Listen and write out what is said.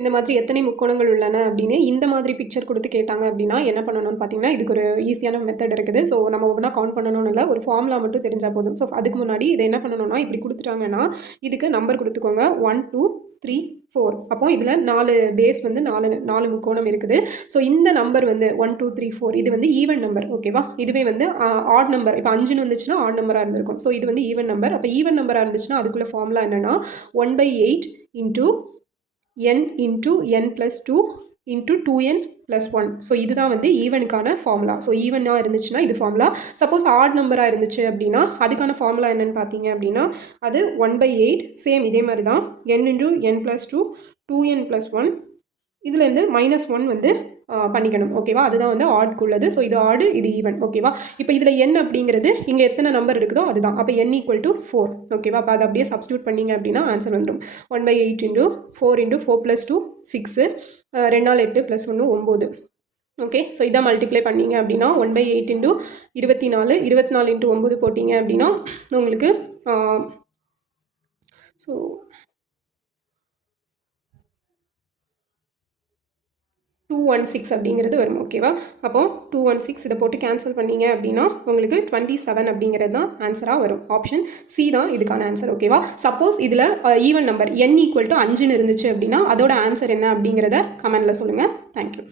இந்த மாதிரி எத்தனை முக்கோணங்கள் உள்ளன அப்படின்னு இந்த மாதிரி பிக்சர் கொடுத்து கேட்டாங்க அப்படின்னா என்ன பண்ணணும்னு பார்த்தீங்கன்னா, இதுக்கு ஒரு ஈஸியான மெத்தட் இருக்குது. ஸோ நம்ம ஒவ்வொன்றா கவுண்ட் பண்ணணும்னு இல்லை, ஒரு ஃபார்முலா மட்டும் தெரிஞ்சால் போதும். ஸோ அதுக்கு முன்னாடி இதை என்ன பண்ணணும்னா, இப்படி கொடுத்துட்டாங்கன்னா இதுக்கு நம்பர் கொடுத்துக்கோங்க 1 2 3 4. அப்போ இதில் 4 பேஸ் வந்து 4 முக்கோணம் இருக்குது. ஸோ இந்த நம்பர் வந்து 1 2 3 4 இது வந்து ஈவன் நம்பர், ஓகேவா? இதுவே வந்து ஆட் நம்பர், இப்போ 5ன்னு வந்துச்சுன்னா ஆட் நம்பராக இருந்திருக்கும். ஸோ இது வந்து ஈவன் நம்பர். அப்போ ஈவன் நம்பராக இருந்துச்சுன்னா அதுக்குள்ள ஃபார்முலா என்னென்னா 1/8 into n into n plus 2 into 2n plus 1. So இதுதான் வந்து ஈவனுக்கான ஃபார்முலா. ஸோ ஈவனாக இருந்துச்சுன்னா இது ஃபார்முலா. சப்போஸ் ஆட் நம்பராக இருந்துச்சு அப்படின்னா அதுக்கான ஃபார்முலா என்னென்னு பார்த்தீங்க அப்படின்னா அது 1/8 சேம் இதே மாதிரி தான் n into n plus 2 2n plus 1 இதுலேருந்து -1 வந்து பண்ணிக்கணும், ஓகேவா? அதுதான் வந்து ஆட்குள்ளது. ஸோ இது ஆடு, இது ஈவன், ஓகேவா? இப்போ இதில் n அப்படிங்கிறது இங்கே எத்தனை நம்பர் இருக்குதோ அதுதான். அப்போ n = 4, ஓகேவா? அப்போ அதை அப்படியே சப்ஸ்டியூட் பண்ணிங்க அப்படின்னா ஆன்சர் வந்துடும். 1/8 into 4 into 4 plus 2 6, 2 நாள் 8 + 1 9. ஓகே, ஸோ இதான் மல்டிப்ளை பண்ணிங்க அப்படின்னா 1/8 into 24 24 into 9 போட்டிங்க அப்படின்னா உங்களுக்கு ஸோ 216 அப்படிங்கிறது வரும், ஓகேவா? அப்போ 216 இதை போட்டு கேன்சல் பண்ணிங்க அப்படின்னா உங்களுக்கு 27 அப்படிங்கிறது தான் ஆன்சராக வரும். ஆப்ஷன் சி தான் இதுக்கான ஆன்சர், ஓகேவா? சப்போஸ் இதில் ஈவன் நம்பர் n = 5ன்னு இருந்துச்சு அப்படின்னா அதோட ஆன்சர் என்ன அப்படிங்கிறத கமெண்டில் சொல்லுங்கள். தேங்க்யூ.